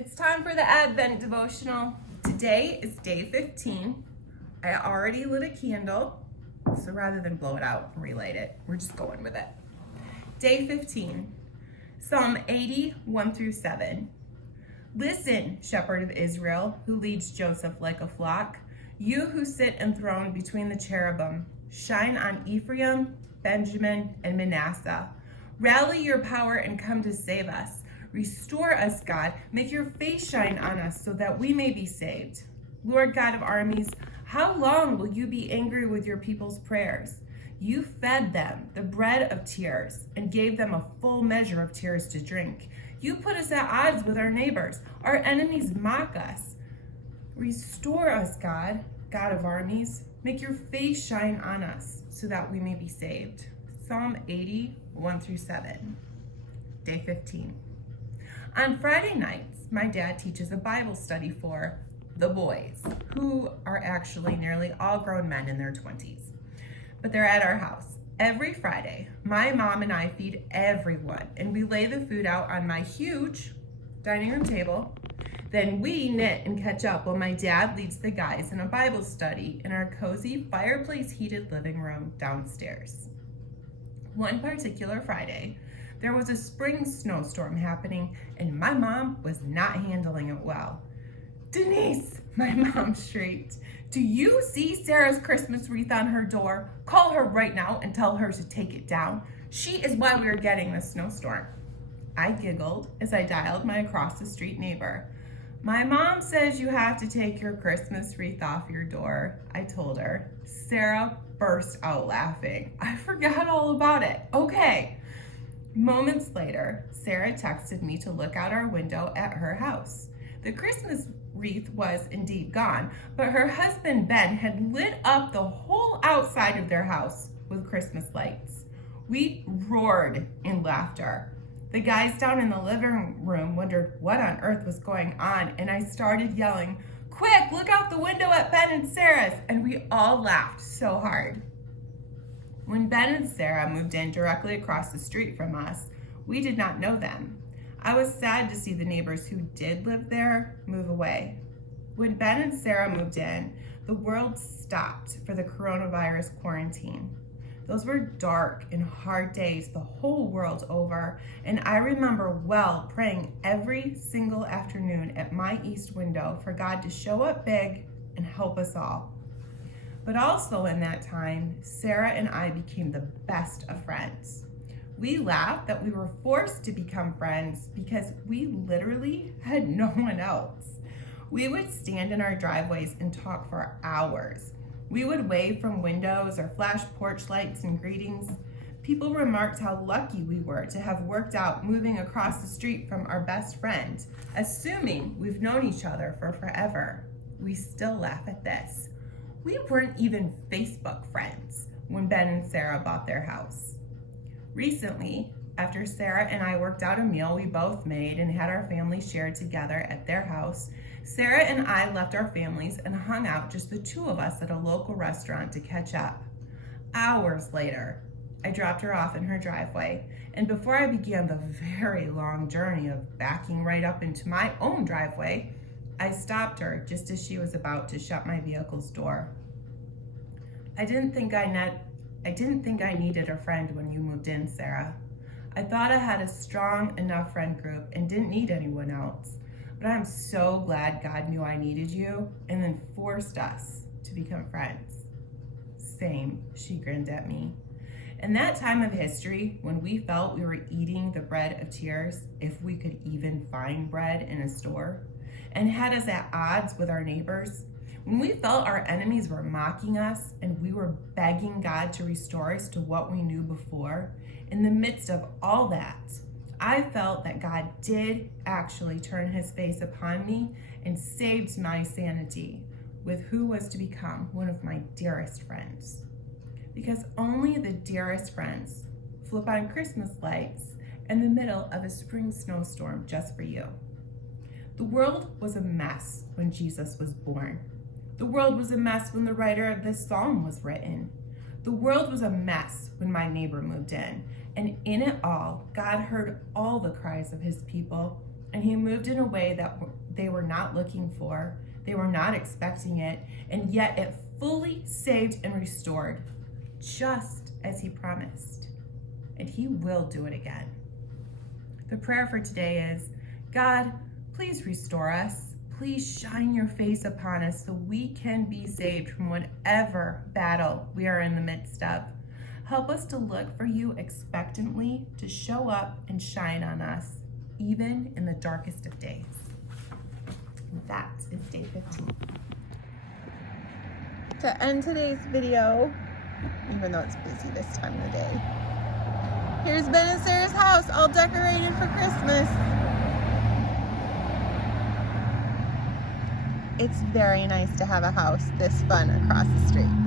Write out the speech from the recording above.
It's time for the Advent Devotional. Today is day 15. I already lit a candle, so rather than blow it out and relight it, we're just going with it. Day 15, Psalm 80, 1 through 7. Listen, shepherd of Israel, who leads Joseph like a flock, you who sit enthroned between the cherubim, shine on Ephraim, Benjamin, and Manasseh. Rally your power and come to save us. Restore us, God. Make your face shine on us so that we may be saved. Lord God of armies, how long will you be angry with your people's prayers? You fed them the bread of tears and gave them a full measure of tears to drink. You put us at odds with our neighbors. Our enemies mock us. Restore us, God, God of armies. Make your face shine on us so that we may be saved. Psalm 80, 1 through 7. Day 15. On Friday nights, my dad teaches a Bible study for the boys, who are actually nearly all grown men in their 20s. But they're at our house. Every Friday, my mom and I feed everyone, and we lay the food out on my huge dining room table. Then we knit and catch up while my dad leads the guys in a Bible study in our cozy fireplace-heated living room downstairs. One particular Friday, there was a spring snowstorm happening, and my mom was not handling it well. Denise, my mom shrieked, do you see Sarah's Christmas wreath on her door? Call her right now and tell her to take it down. She is why we are getting this snowstorm. I giggled as I dialed my across the street neighbor. My mom says you have to take your Christmas wreath off your door, I told her. Sarah burst out laughing. I forgot all about it. Okay. Moments later, Sarah texted me to look out our window at her house. The Christmas wreath was indeed gone, but her husband Ben had lit up the whole outside of their house with Christmas lights. We roared in laughter. The guys down in the living room wondered what on earth was going on, and I started yelling, "Quick, look out the window at Ben and Sarah's," and we all laughed so hard. When Ben and Sarah moved in directly across the street from us, we did not know them. I was sad to see the neighbors who did live there move away. When Ben and Sarah moved in, the world stopped for the coronavirus quarantine. Those were dark and hard days the whole world over, and I remember well praying every single afternoon at my east window for God to show up big and help us all. But also in that time, Sarah and I became the best of friends. We laughed that we were forced to become friends because we literally had no one else. We would stand in our driveways and talk for hours. We would wave from windows or flash porch lights and greetings. People remarked how lucky we were to have worked out moving across the street from our best friend, assuming we've known each other for forever. We still laugh at this. We weren't even Facebook friends when Ben and Sarah bought their house. Recently, after Sarah and I worked out a meal we both made and had our family shared together at their house, Sarah and I left our families and hung out just the two of us at a local restaurant to catch up. Hours later, I dropped her off in her driveway, and before I began the very long journey of backing right up into my own driveway, I stopped her just as she was about to shut my vehicle's door. I didn't think I needed a friend when you moved in, Sarah. I thought I had a strong enough friend group and didn't need anyone else. But I'm so glad God knew I needed you and then forced us to become friends. Same, she grinned at me. In that time of history, when we felt we were eating the bread of tears, if we could even find bread in a store, and had us at odds with our neighbors, when we felt our enemies were mocking us and we were begging God to restore us to what we knew before, in the midst of all that, I felt that God did actually turn his face upon me and saved my sanity with who was to become one of my dearest friends. Because only the dearest friends flip on Christmas lights in the middle of a spring snowstorm just for you. The world was a mess when Jesus was born. The world was a mess when the writer of this psalm was written. The world was a mess when my neighbor moved in. And in it all, God heard all the cries of his people, and he moved in a way that they were not looking for, they were not expecting it, and yet it fully saved and restored, just as he promised. And he will do it again. The prayer for today is, God, please restore us. Please shine your face upon us so we can be saved from whatever battle we are in the midst of. Help us to look for you expectantly to show up and shine on us, even in the darkest of days. And that is day 15. To end today's video, even though it's busy this time of the day, here's Ben and Sarah's house all decorated for Christmas. It's very nice to have a house this fun across the street.